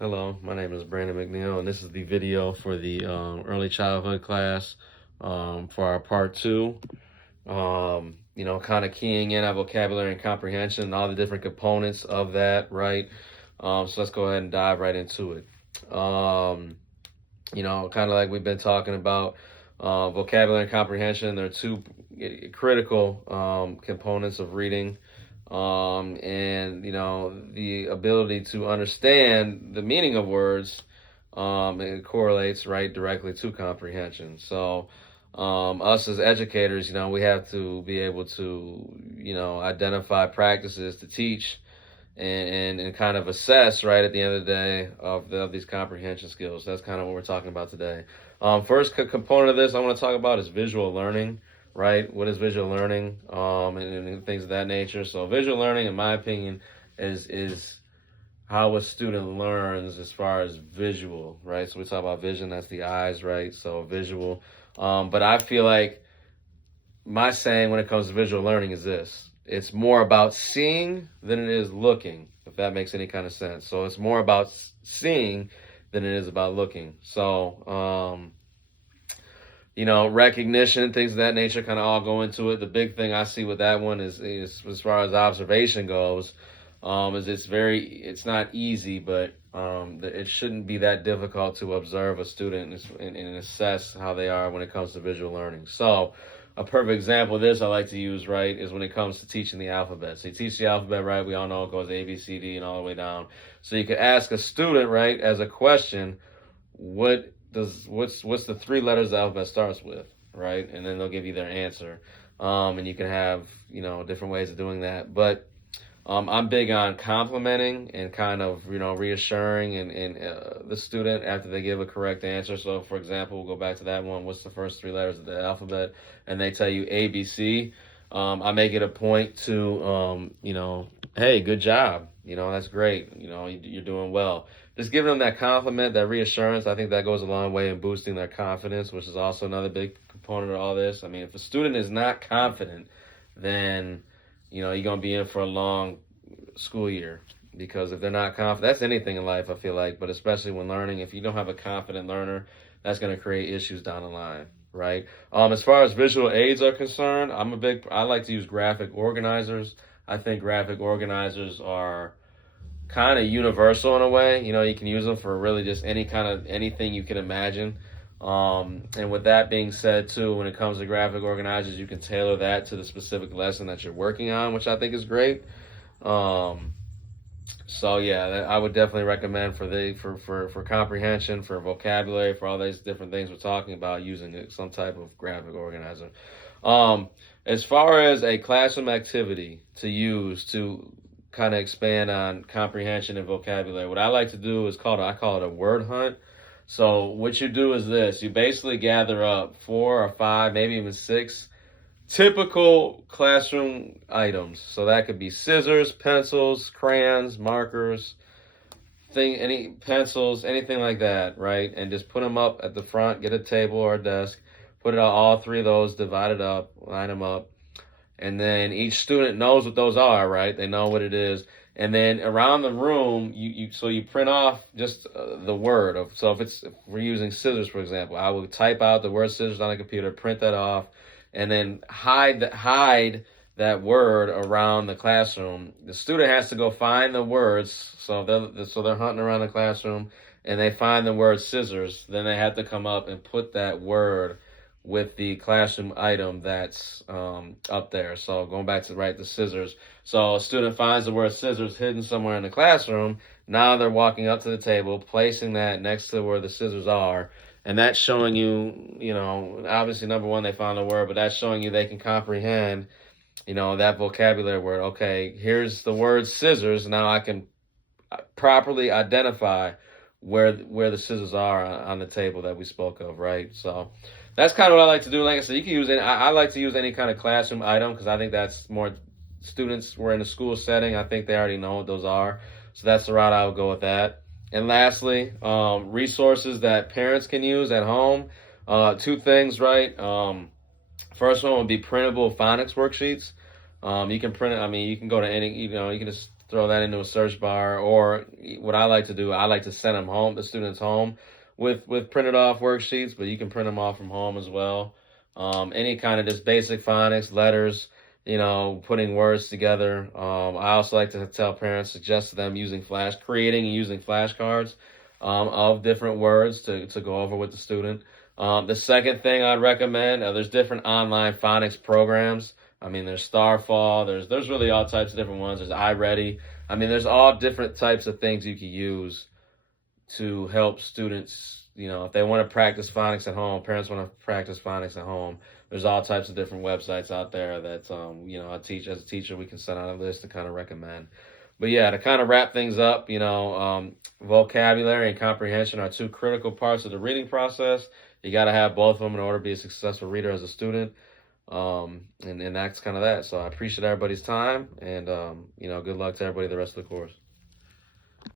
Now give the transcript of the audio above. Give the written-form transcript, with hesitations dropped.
Hello, my name is Brandon McNeil, and this is the video for the early childhood class for our part two. Kind of keying in our vocabulary and comprehension and all the different components of that, right? So let's go ahead and dive right into it. Kind of like we've been talking about vocabulary and comprehension. There are two critical components of reading, and the ability to understand the meaning of words. It correlates right directly to comprehension. So us as educators, we have to be able to identify practices to teach and kind of assess right at the end of the day of these comprehension skills. That's kind of what we're talking about today. First component of this I want to talk about is visual learning, right? What is visual learning, and things of that nature. So visual learning, in my opinion, is how a student learns as far as visual, right? So we talk about vision, that's the eyes, right? So visual. But I feel like my saying when it comes to visual learning is this: it's more about seeing than it is looking, if that makes any kind of sense. So it's more about seeing than it is about looking. So, recognition, things of that nature kind of all go into it. The big thing I see with that one is as far as observation goes, is it's not easy, but it shouldn't be that difficult to observe a student and assess how they are when it comes to visual learning. So a perfect example of this I like to use, right, is when it comes to teaching the alphabet. So you teach the alphabet, right? We all know it goes A, B, C, D, and all the way down. So you could ask a student, right, as a question, what's the three letters the alphabet starts with, right? And then they'll give you their answer. And you can have, different ways of doing that. But I'm big on complimenting and kind of, reassuring and the student after they give a correct answer. So, for example, we'll go back to that one. What's the first three letters of the alphabet? And they tell you A, B, C. I make it a point to, hey, good job. That's great. You're doing well. Just giving them that compliment, that reassurance, I think that goes a long way in boosting their confidence, which is also another big component of all this. I mean, if a student is not confident, then you're going to be in for a long school year, because if they're not confident, that's anything in life, I feel like, but especially when learning, if you don't have a confident learner, that's going to create issues down the line, right? As far as visual aids are concerned, I like to use graphic organizers. I think graphic organizers are kind of universal in a way. You can use them for really just anything you can imagine. And with that being said, too, when it comes to graphic organizers, you can tailor that to the specific lesson that you're working on, which I think is great. So yeah, I would definitely recommend for comprehension, for vocabulary, for all these different things we're talking about, using some type of graphic organizer. As far as a classroom activity to use to kind of expand on comprehension and vocabulary, what I like to do is I call it a word hunt. So what you do is this: you basically gather up 4 or 5, maybe even 6 typical classroom items. So that could be scissors, pencils, crayons, markers, any pencils, anything like that, right? And just put them up at the front, get a table or a desk, put it on all 3 of those, divide it up, line them up. And then each student knows what those are, right? They know what it is. And then around the room, you print off just the word of. So if we're using scissors, for example, I will type out the word scissors on the computer, print that off, and then hide that word around the classroom. The student has to go find the words. So they're hunting around the classroom, and they find the word scissors. Then they have to come up and put that word with the classroom item that's up there. So going back to the scissors. So a student finds the word scissors hidden somewhere in the classroom. Now they're walking up to the table, placing that next to where the scissors are. And that's showing you, obviously, number one, they found the word, but that's showing you they can comprehend, that vocabulary word. Okay, here's the word scissors. Now I can properly identify where the scissors are on the table that we spoke of, right? So that's kind of what I like to do. Like I said, you can use it. I like to use any kind of classroom item because I think that's more students were in a school setting. I think they already know what those are. So that's the route I would go with that. And lastly, resources that parents can use at home. 2 things, right? First one would be printable phonics worksheets. You can print it. I mean, you can go to any, you can just throw that into a search bar. Or what I like to do, I like to send them home, the students home, with printed off worksheets, but you can print them off from home as well. Any kind of just basic phonics, letters, putting words together. I also like to tell parents, suggest to them creating and using flashcards of different words to go over with the student. The second thing I'd recommend, there's different online phonics programs. I mean, there's Starfall, there's really all types of different ones. There's iReady. I mean, there's all different types of things you can use to help students, if they want to practice phonics at home, parents want to practice phonics at home. There's all types of different websites out there that, as a teacher, we can send out a list to kind of recommend. But yeah, to kind of wrap things up, vocabulary and comprehension are two critical parts of the reading process. You got to have both of them in order to be a successful reader as a student. And that's kind of that. So I appreciate everybody's time, and good luck to everybody the rest of the course.